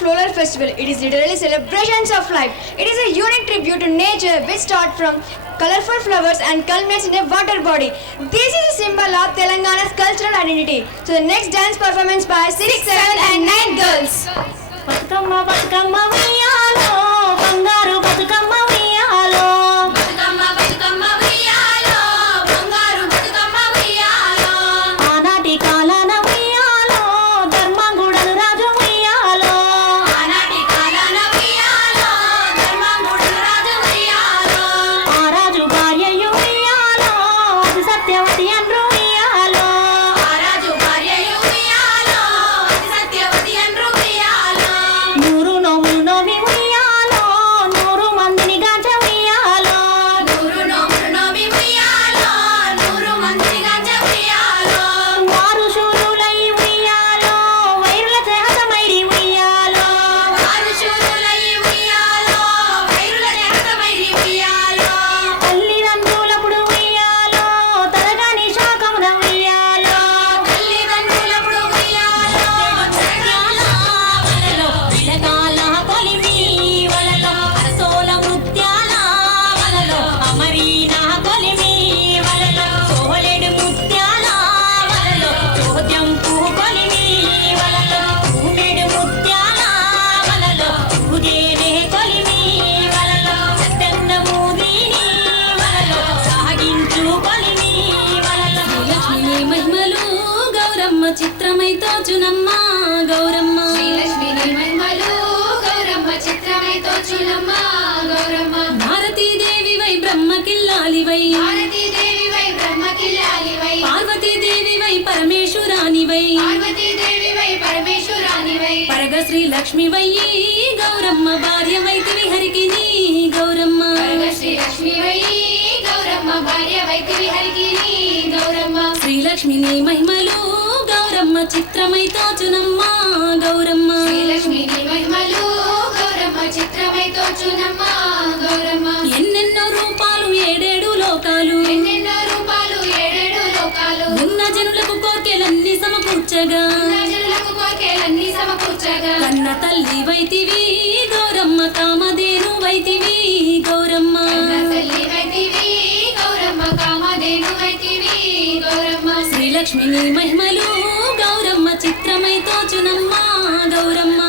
Floral Festival. It is literally celebrations of life. It is a unique tribute to nature which starts from colorful flowers and culminates in a water body. This is a symbol of Telangana's cultural identity. So the next dance performance by 6, 7 and 9 girls. Bathukamma Bathukamma ఉయ్యాలో బంగారు బతుకమ్మ ఉయ్యాలో బతుకమ్మ బతుకమ్మ ఉయ్యాలో బంగారు బతుకమ్మ ఉయ్యాలో ఆనాటి కాలాన ఉయ్యాలో ధర్మంగుడను రాజు ఉయ్యాలో ఆనాటి కాలాన ఉయ్యాలో ధర్మంగుడు రాజు ఉయ్యాలో ఆ రాజు భార్యయు ఉయ్యాలో అది సత్యవతి అండ్రు ఉయ్యాలో ఆ రాజు భార్యయు ఉయ్యాలో అది సత్యవతి అండ్రు ఉయ్యాలో నూరు నోములు నోమి ఉయ్యాలో 100 మందిని గాంచ ఉయ్యాలో నూరు నోములు నోమి ఉయ్యాలో 100 మందిని గంజ ఉయ్యాలో వారు శూరులై ఉయ్యాలో వైరుల చేహతమైరి ఉయ్యాలో వారు శూరులై ఉయ్యాలో వైరుల చేతమైరి ఉయ్యాలో తల్లిదండ్రులప్పుడు ఉయ్యాలో తలగాని శాకమున ఉయ్యాలో తల్లిదండ్రులప్పుడు ఉయ్యాలో జగాల వలలో విలగాల కొలిమి వలలో అరసోల ముత్యాల వలలో అమరీన కొలిమి వలలో సోహలేడు ముత్యాల వలలో చోద్యంపు కొలిమి వలలో ఊమెడు ముత్యాల వలలో ఊదేవే కొలిమి వలలో సత్తన్న మూదిని వలలో సాగించు కొలిమి వలలో లక్ష్మీ మహిమలు గౌరమ్మ చిత్రమై తోచునమ్మ గౌరమ్మ శ్రీలక్ష్మి మహిమలు గౌరమ్మ చిత్రమై తోచునమ్మ గౌరమ్మ భారతీదేవివై బ్రహ్మకిల్లాలివై భారతీదేవివై బ్రహ్మకిల్లాలివై పార్వతీదేవివై పరమేశ్వరానివై పార్వతీదేవివై పరమేశ్వరానివై పరగ శ్రీ లక్ష్మివై గౌరమ్మ భార్యవైతివి హరికి నీ గౌరమ్మ పరగ శ్రీలక్ష్మివై గౌరమ్మ భార్యవైతివి హరికి నీ గౌరమ్మ శ్రీలక్ష్మి నీ మహిమలు గౌరమ్మ చిత్రమై తోచునమ్మ గౌరమ్మ శ్రీలక్ష్మి మహిమలు గౌరమ్మ చిత్రమై తోచునమ్మ గౌరమ్మ ఎన్నెన్నో రూపాలు ఏడేడు లోకాలు ఎన్నెన్నో రూపాలు ఏడేడు లోకాలు ఉన్న జనులకు కోర్కెలన్నీ సమకూర్చగా జనులకు కోర్కెలన్నీ సమకూర్చగా కన్న తల్లి వైతివి గౌరమ్మ కామధేను వైతివి గౌరమ్మ తల్లి వైతివి గౌరమ్మ కామధేను వైతివి గౌరమ్మ శ్రీలక్ష్మి నీ మహిమలు గౌరమ్మ చిత్రమై తోచునమ్మ గౌరమ్మ